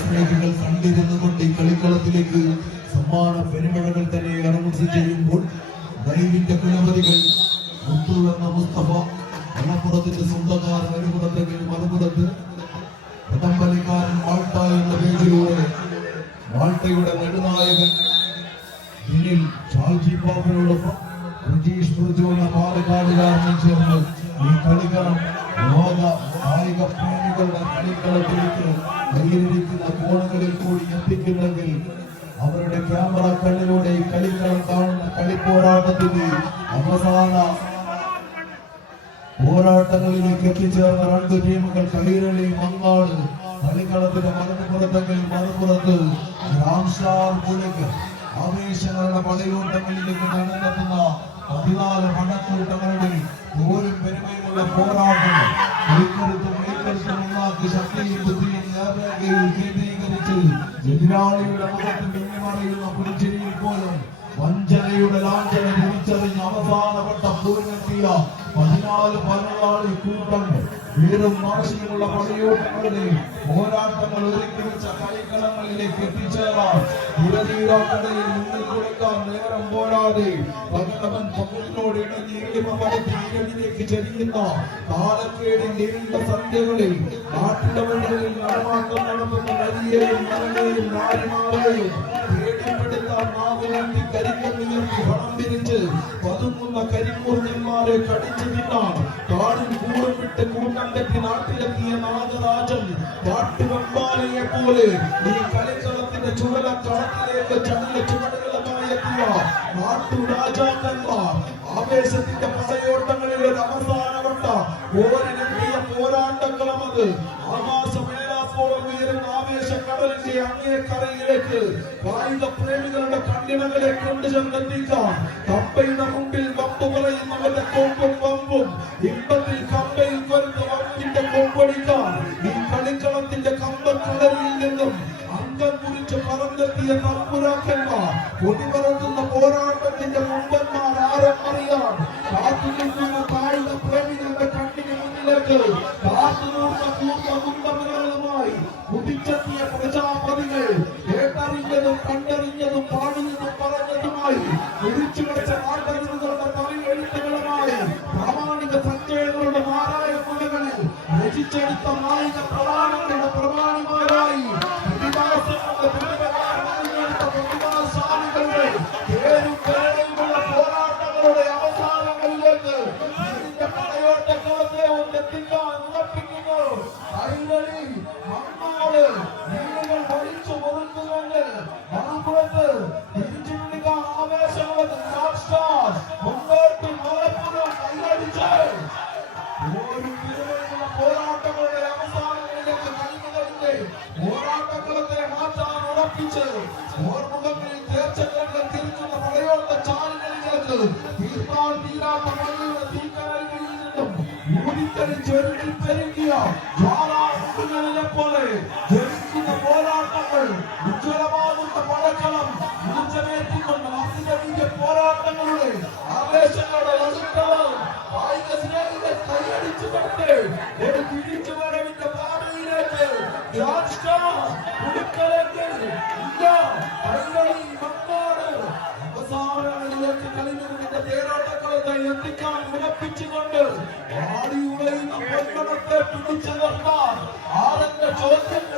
സ്നേഹികൾ കണ്ടിരുന്നുകൊണ്ട് ഈ കളിക്കളത്തിലേക്ക് സമ്മാന പെരുമഴകൾ തന്നെ അനൗൺസ് ചെയ്യുമ്പോൾ ദൈവിന്റെ കുലപതികൾ മുത്തു എന്ന മുസ്തഫ മലപ്പുറത്തിന്റെ സ്വന്തക്കാർ ഒരുപുറത്തെങ്കിൽ മറുപുറത്ത് വടംവലിക്കാരൻ മാൾട്ട എന്ന പേരിലൂടെ മാൾട്ടയുടെ നെടുനായകൻ ദിനിൽ ഷാൽജി ബാബുവിനോടൊപ്പം പ്രചോദന പാലക്കാടുകാരനും ചേർന്ന് ഈ കളിക്കളം ലോക കായിക പ്രേമികളുടെ കളിക്കളത്തിലേക്ക് കയ്യിലിരിക്കുന്ന കോണുകളിൽ കൂടി എത്തിക്കുന്നെങ്കിൽ അവരുടെ ക്യാമറ കണ്ണിലൂടെ ഈ കളിക്കളം കാണുന്ന കളിപ്പോരാട്ടത്തിന്റെ അവസാന പോരാട്ടങ്ങളിലേക്ക് എത്തിച്ചേർന്ന രണ്ട് ടീമുകൾ കളിയിരളി മങ്ങാട് കളിക്കളത്തിന്റെ മറുപുറത്തെങ്കിൽ മറുപുറത്ത് രാംഷാർ പുഴയ്ക്ക് ആവേശങ്ങളുടെ പടയോട്ടങ്ങളിലേക്ക് നടന്നെത്തുന്ന പതിനാല് പടക്കൂട്ടങ്ങളുടെ പോരും പെരുമയുമുള്ള പോരാട്ടങ്ങൾ കളിക്കരുത്തും കളിക്കരുത്തും ഒന്നാക്കി ശക്തിയും ബുദ്ധിയും നേർരേഖയിൽ കേന്ദ്രീകരിച്ച് എതിരാളിയുടെ മുഖത്ത് മിന്നിമറയുന്ന പുലിച്ചിരിയിൽ പോലും വഞ്ചനയുടെ ലാഞ്ചന തിരിച്ചറിഞ്ഞ് അവസാനപ്പെട്ട പൂർണെത്തിയ പതിനാല് പതിനാല് കൂട്ടങ്ങൾ വീറും വാശിയുമുള്ള പടയോട്ടങ്ങളുടെ പോരാട്ടങ്ങൾ ഒരുക്കി വെച്ച കളിക്കളങ്ങളിലേക്ക് എത്തിച്ചേരാൻ ഇരതീരാക്കടയിൽ മുന്നിൽ കൊടുക്കാൻ നേരം പോരാതെ പകലവൻ പകലിനോട് ഇരവിലേക്ക് ചെരിയുന്ന. കാലക്കേടിൻ നീണ്ട സന്ധ്യകളിൽ നാട്ടിലവഴികളിൽ നടമാട്ടം നടത്തുന്ന നദിയെയും മരങ്ങളെയും നാരിമാരെയും പേടിപ്പെടുത്താൻ നാവിലെത്തി കരിക്കണ്ണുയർത്തി പണം പിരിച്ച് പതുങ്ങുന്ന കരിക്കൂർജന്മാരെ കടിച്ചു തിന്നാൻ കാടും കൂടും വിട്ട് കൂട്ടം തെറ്റി നാട്ടിലെത്തിയ നാഗരാജൻ പാട്ടുവെമ്പാലയെ പോലെ ഈ കളിക്കളത്തിന്റെ ചുവല ചുവടുകളുമായി എത്തിയ നാട്ടുരാജാക്കന്മാർ ആവേശത്തിന്റെ പടയോട്ടങ്ങളിൽ ഒരു അവസാനവട്ട പോരിനെത്തിയ പോരാട്ടക്കളമത്. ആകാശമേലാപ്പോളം ഉയരുന്ന ആവേശക്കടലിന്റെ അങ്ങേക്കരയിലേക്ക് കായിക പ്രേമികളുടെ കണ്ണിണകളെ കൊണ്ടുചെന്നെത്തിക്കാൻ കമ്പയുടെ മുമ്പിൽ വമ്പ് പറയുന്നവരുടെ കൊമ്പും വമ്പും. ഇമ്പത്തിൽ കമ്പയിൽ വരുന്ന വമ്പിന്റെ കൊമ്പടിക്കാൻ കാത്തുനൂർന്ന കൂർത്ത കുന്തമുകളുമായി കുതിച്ചെത്തിയ പ്രജാപതികൾ കേട്ടറിഞ്ഞതും കണ്ടറിഞ്ഞതും പാടുന്നതും പറഞ്ഞതുമായി കുതിച്ചു വെച്ച നാട്ടറിവുകളുടെ തലയെഴുത്തുകളുമായി പ്രാമാണിക സഞ്ജയങ്ങളുടെ മാറായ കുലകളിൽ രചിച്ചെടുത്ത നായിക പ്രമാണങ്ങളുടെ പ്രമാണിമാരായി தப்பிச்சது போர்முகங்களில் தேர்ச்சக்கரங்கள் திருச்சுள்ள படையோட்ட சாலைகளில் இருந்தது தீர்த்தான் தீரா தமிழ்ல தீக்கரைகளில் இருந்தும் ஊடித்தடி செருகில் பெருகிய ஜுவாலா உண்டுகளிலே போல. ஜெருக்கின போராட்டங்கள் உஜ்ஜலமாகுந்த படக்களம். மூச்சமேற்றிக் கொண்ட அதிகரிய போராட்டங்களுடைய ஆவேசங்களோட வகுத்தவன் ஆயுத சிலைகளை கையடிச்சு கொண்டு ஒரு பிடிச்சு வரவிட்ட பாதையிலே ஜார்ஜ் അവസാനങ്ങളിലേക്ക് കളിഞ്ഞതിന്റെ തേരോട്ടക്കളത്തെ എത്തിക്കാൻ ഉറപ്പിച്ചുകൊണ്ട് ആടി ഉളയുന്ന പൊൻകണത്തെ പിടിച്ചു നിർത്താൻ ആറിന്റെ ചോദ്യങ്ങൾക്ക്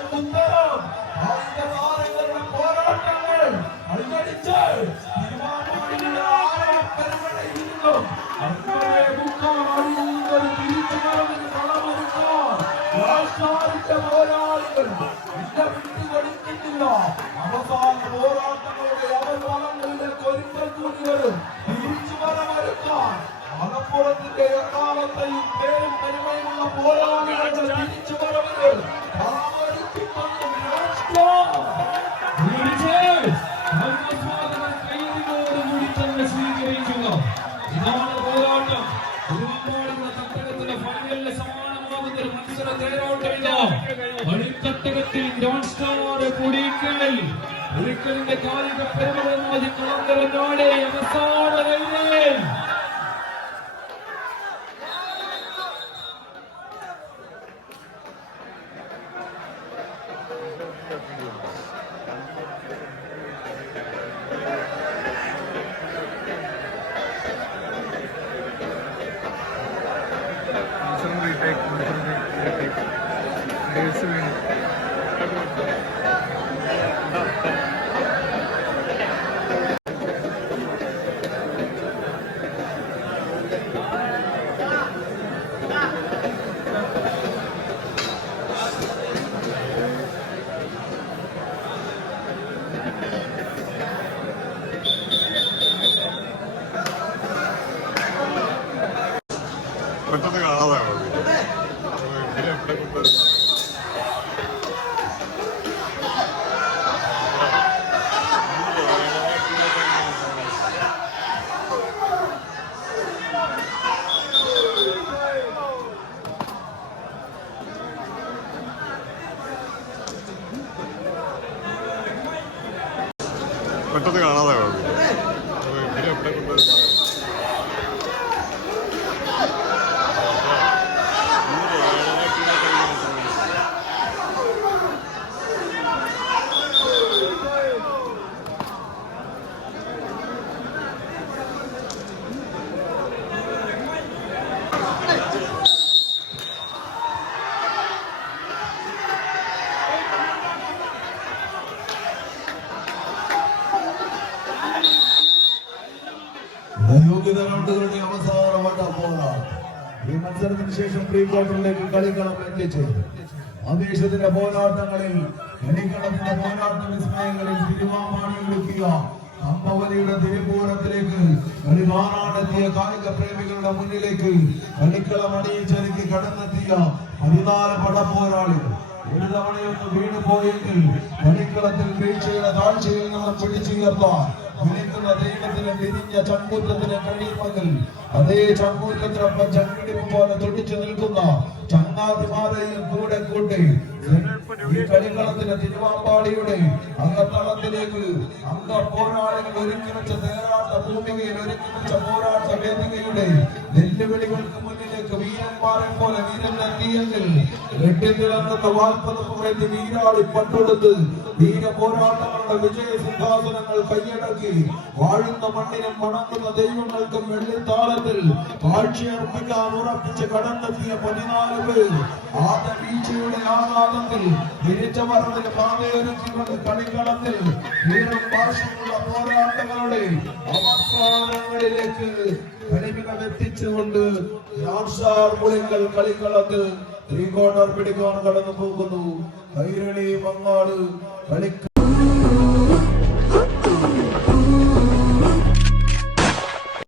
കുടിക്കൽ ഒരിക്കലിന്റെ കാലിക പെരുമതി കളന്തരനാടെ അവസാന ലൈനിൽ പെട്ടെന്ന് കാണാതെ എവിടെ കൊണ്ട് പെട്ടെന്ന് കാണാതെ എവിടെ യോഗ്യത റൗണ്ടുകളുടെ അവസാനവട്ട പോരാട്ടം ഈ മത്സരത്തിന് ശേഷം പ്രീ ക്വാർട്ടറിലേക്ക് കളിക്കളം എത്തിച്ചു. ആവേശത്തിന്റെ പോരാട്ടങ്ങളിൽ കളിക്കളത്തിന്റെ പോരാട്ട വിസ്മയങ്ങളിൽ തിരുവാമാണി ഒരുക്കിയ അമ്പവലിയുടെ തിരുപൂരത്തിലേക്ക് കളി കാണാനെത്തിയ കായിക പ്രേമികളുടെ മുന്നിലേക്ക് കളിക്കളം അണിയിച്ചൊരുക്കി കടന്നെത്തിയ പതിനാല് പടപ്പോരാളികൾ ഒരു തവണയൊന്ന് വീണു കളിക്കളത്തിൽ വീഴ്ചയുടെ താഴ്ചയിൽ നിന്ന് പിടിച്ചുയർത്താൻ വിളിക്കുന്ന ദൈവത്തിന് തിരിഞ്ഞ ചങ്കൂറ്റത്തിന് കഴിയുമെങ്കിൽ അതേ ചങ്കൂറ്റത്തിനൊപ്പം ചങ്കിടിപ്പ് പോലെ തുടിച്ചു നിൽക്കുന്ന ചങ്ങാതിമാരെയും കൂടെ കൂട്ടി. ഈ കളിക്കളത്തിന് തിരുവാമ്പാടിയുടെ അംഗത്തളത്തിലേക്ക് അംഗ പോരാളികൾ ഒരുക്കി വെച്ച ഭൂമികയിൽ ഒരുക്കി പോരാട്ട വേദികയുടെ വെല്ലുവിളികൾക്ക് മുന്നിലേക്ക് വീരന്മാരെ പോലെ വീരനെത്തിയെങ്കിൽ വെട്ടിത്തിളങ്ങുന്ന വാൽപ്പതപ്പ് വേണ്ടി വീരാളി പട്ടെടുത്ത് വീര പോരാട്ടങ്ങളുടെ വിജയ സിംഹാസനങ്ങൾ കൈയടക്കി വാഴുന്ന മണ്ണിനും വണങ്ങുന്ന ദൈവങ്ങൾക്കും വെള്ളിത്താളത്തിൽ കാഴ്ചയർപ്പിക്കാൻ ഉറപ്പിച്ച് കടന്നെത്തിയ പതിനാല് പേർ ആദ്യ വീഴ്ചയുടെ ആഘാതത്തിൽ തിരിച്ചവരുടെ പാതയൊരുക്കിക്കൊണ്ട് കളിക്കളത്തിൽ വീറും ഭാഷയുള്ള പോരാട്ടങ്ങളുടെ അവസാനങ്ങളിലേക്ക് ത്രീ കോർണർ പിടിക്കാൻ കടന്നു പോകുന്നു കൈരളി മങ്ങാട് കളി